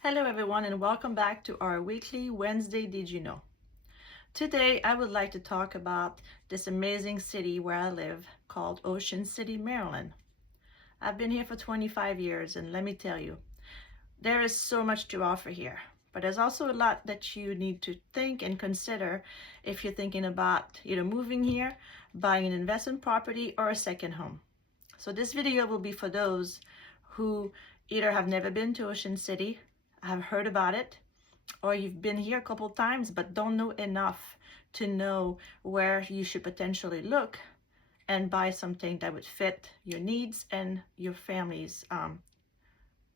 Hello everyone and welcome back to our weekly Wednesday Did You Know? Today I would like to talk about this amazing city where I live called Ocean City, Maryland. I've been here for 25 years and let me tell you, there is so much to offer here. But there's also a lot that you need to think and consider if you're thinking about either moving here, buying an investment property, or a second home. So this video will be for those who either have never been to Ocean City, have heard about it, or you've been here a couple times but don't know enough to know where you should potentially look and buy something that would fit your needs and your family's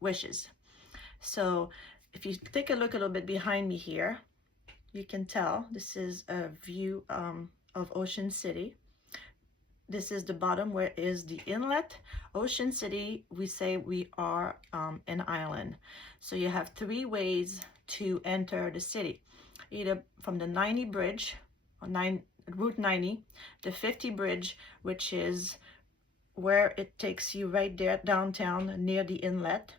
wishes. So if you take a look a little bit behind me here, you can tell this is a view of Ocean City. This is the bottom where is the inlet. Ocean City, we say we are an island. So you have three ways to enter the city. Either from the 90 bridge, or Route 90, the 50 bridge, which is where it takes you right there downtown near the inlet.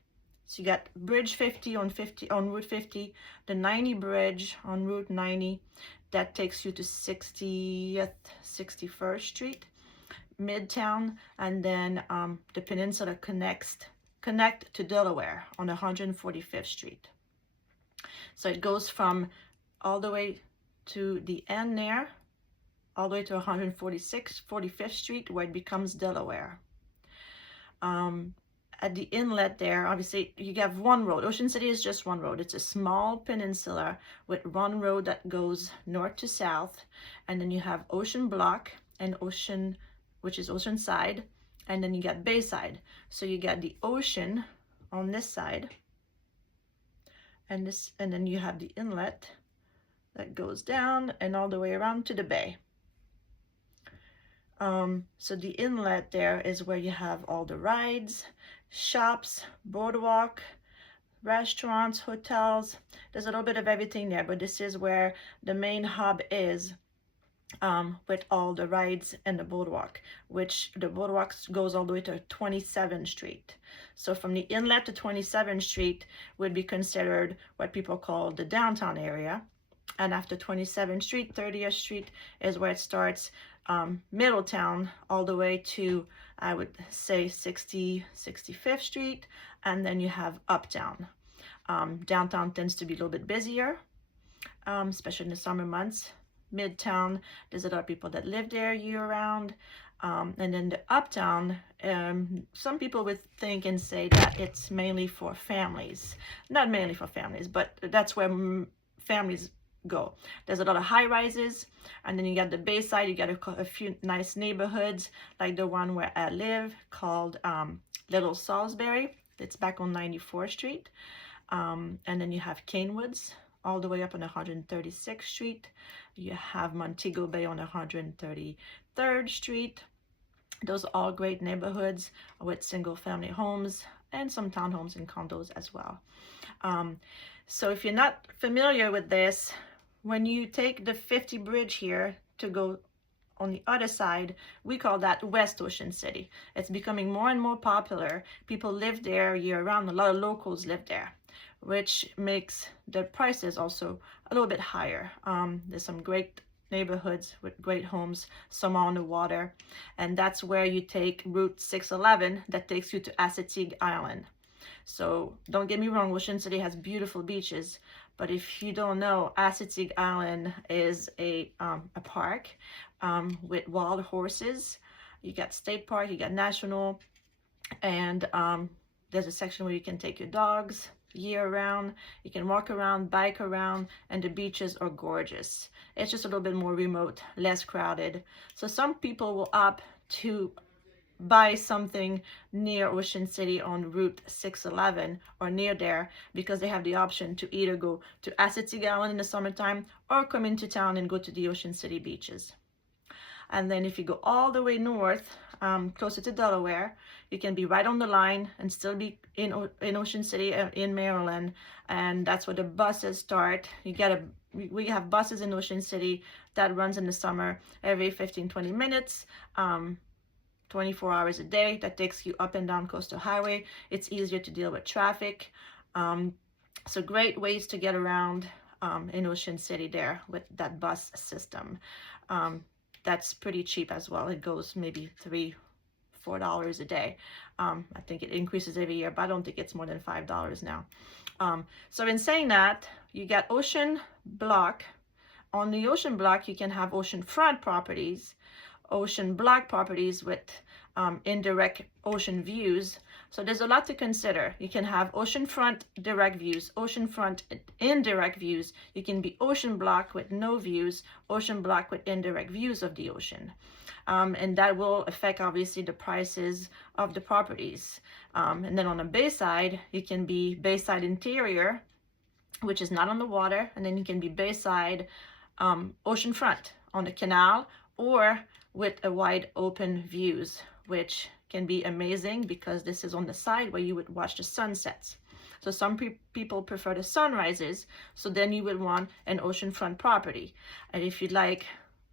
So you got Bridge 50 on Route 50, the 90 bridge on Route 90, that takes you to 60th, 61st Street. Midtown, and then the peninsula connect to Delaware on 145th Street. So it goes from all the way to the end there, all the way to 45th Street, where it becomes Delaware. At the inlet there, obviously you have one road. Ocean City is just one road. It's a small peninsula with one road that goes north to south, and then you have Ocean Block and Ocean, which is Oceanside, and then you got Bayside. So you got the ocean on this side, and then you have the inlet that goes down and all the way around to the bay. So the inlet there is where you have all the rides, shops, boardwalk, restaurants, hotels. There's a little bit of everything there, but this is where the main hub is. With all the rides and the boardwalk, which the boardwalk goes all the way to 27th Street. So from the inlet to 27th Street would be considered what people call the downtown area. And after 27th Street, 30th Street is where it starts, Middletown, all the way to, I would say, 65th Street. And then you have Uptown. Downtown tends to be a little bit busier, especially in the summer months. Midtown, there's a lot of people that live there year-round. And then the Uptown, some people would think and say that it's mainly for families. Not mainly for families, but that's where families go. There's a lot of high-rises, and then you got the Bayside. You got a few nice neighborhoods, like the one where I live, called Little Salisbury. It's back on 94th Street. And then you have Canewoods, all the way up on 136th Street. You have Montego Bay on 133rd Street. Those are all great neighborhoods with single family homes and some townhomes and condos as well. So if you're not familiar with this, when you take the 50 bridge here to go on the other side, we call that West Ocean City. It's becoming more and more popular. People live there year-round. A lot of locals live there, which makes the prices also a little bit higher. There's some great neighborhoods with great homes, some on the water, and that's where you take Route 611 that takes you to Assateague Island. So don't get me wrong, Ocean City has beautiful beaches, but if you don't know, Assateague Island is a park with wild horses. You got state park, you got national, and there's a section where you can take your dogs year-round. You can walk around, bike around, and the beaches are gorgeous. It's just a little bit more remote, less crowded. So some people will opt to buy something near Ocean City on Route 611 or near there, because they have the option to either go to Assateague Island in the summertime or come into town and go to the Ocean City beaches. And then if you go all the way north, closer to Delaware, you can be right on the line and still be in Ocean City, in Maryland. And that's where the buses start. We have buses in Ocean City that runs in the summer every 15-20 minutes, 24 hours a day. That takes you up and down Coastal Highway. It's easier to deal with traffic. So great ways to get around in Ocean City there with that bus system. That's pretty cheap as well. It goes maybe $3-4 a day. I think it increases every year, but I don't think it's more than $5 now. So in saying that, you got Ocean Block. On the Ocean Block, you can have oceanfront properties, ocean block properties with indirect ocean views. So there's a lot to consider. You can have oceanfront direct views, oceanfront indirect views. You can be ocean block with no views, ocean block with indirect views of the ocean. And that will affect obviously the prices of the properties. And then on the bayside, you can be bayside interior, which is not on the water, and then you can be bayside oceanfront on the canal, or with a wide open views, which can be amazing because this is on the side where you would watch the sunsets. So some people prefer the sunrises, so then you would want an oceanfront property. And if you like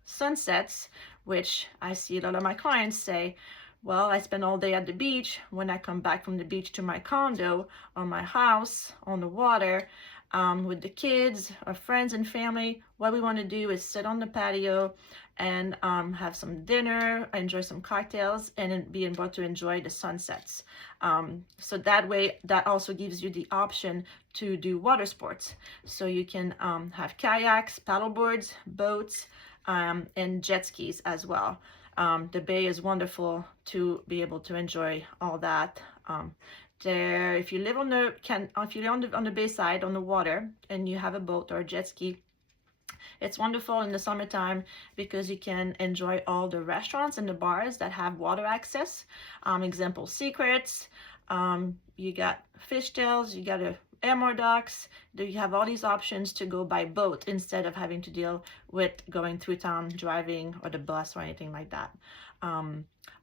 sunsets, which I see a lot of my clients say, well, I spend all day at the beach. When I come back from the beach to my condo or my house on the water, with the kids or friends and family, what we want to do is sit on the patio and have some dinner, enjoy some cocktails, and be able to enjoy the sunsets. So that way, that also gives you the option to do water sports. So you can have kayaks, paddleboards, boats, and jet skis as well. The bay is wonderful to be able to enjoy all that. There, if you live on the bay side on the water and you have a boat or a jet ski, it's wonderful in the summertime because you can enjoy all the restaurants and the bars that have water access. Example, Secrets, you got Fishtails, you got Airmore Docks. You have all these options to go by boat instead of having to deal with going through town, driving, or the bus or anything like that.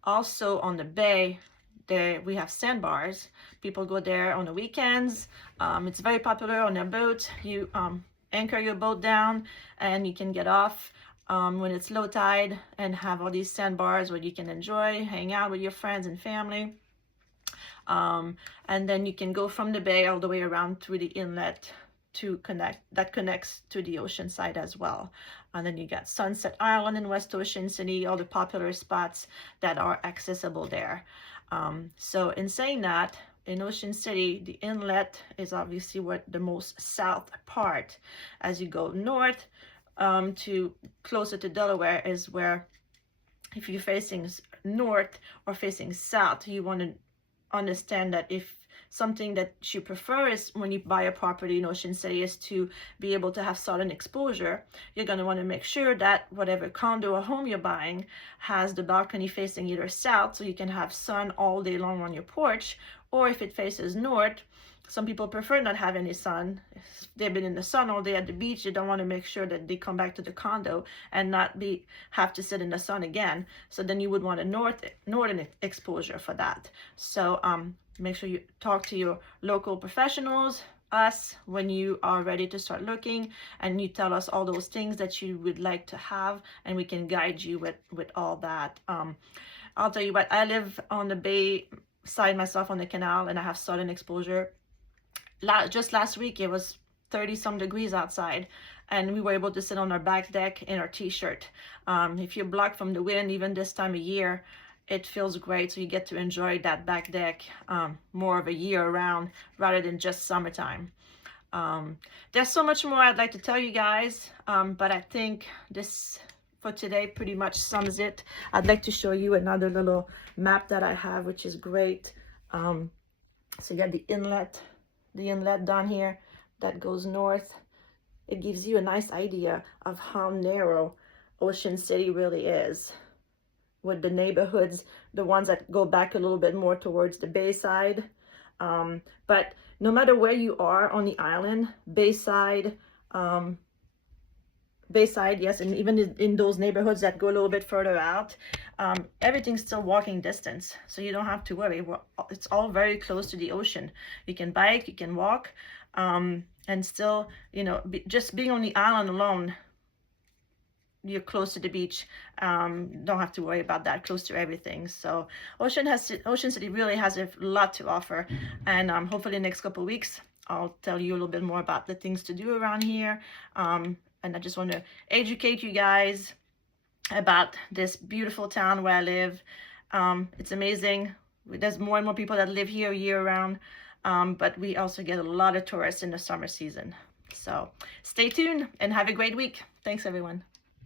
Also on the bay, there we have sandbars. People go there on the weekends. It's very popular on their boat. You anchor your boat down and you can get off when it's low tide and have all these sandbars where you can enjoy, hang out with your friends and family. And then you can go from the bay all the way around through the inlet that connects to the ocean side as well. And then you got Sunset Island in West Ocean City, all the popular spots that are accessible there. So in saying that, in Ocean City, the inlet is obviously what the most south part. As you go north to closer to Delaware is where, if you're facing north or facing south, you want to understand that if something that you prefer is when you buy a property in Ocean City is to be able to have southern exposure, you're going to want to make sure that whatever condo or home you're buying has the balcony facing either south so you can have sun all day long on your porch, or if it faces north, some people prefer not have any sun. If they've been in the sun all day at the beach, they don't want to make sure that they come back to the condo and not have to sit in the sun again. So then you would want a northern exposure for that. So make sure you talk to your local professionals, us, when you are ready to start looking, and you tell us all those things that you would like to have, and we can guide you with all that. I'll tell you what, I live on the bay side myself on the canal, and I have southern exposure. Just last week it was 30 some degrees outside, and we were able to sit on our back deck in our t-shirt. If you're blocked from the wind, even this time of year, it feels great. So you get to enjoy that back deck more of a year round rather than just summertime. There's so much more I'd like to tell you guys, but I think this for today pretty much sums it. I'd like to show you another little map that I have, which is great. So you got the inlet down here that goes north. It gives you a nice idea of how narrow Ocean City really is, with the neighborhoods, the ones that go back a little bit more towards the bayside. But no matter where you are on the island, bayside, yes, and even in those neighborhoods that go a little bit further out, everything's still walking distance, so you don't have to worry. It's all very close to the ocean. You can bike, you can walk, and still, just being on the island alone, you're close to the beach. Don't have to worry about that, close to everything. So Ocean City really has a lot to offer, and hopefully in the next couple of weeks I'll tell you a little bit more about the things to do around here. And I just want to educate you guys about this beautiful town where I live. It's amazing. There's more and more people that live here year round, but we also get a lot of tourists in the summer season. So stay tuned and have a great week. Thanks, everyone.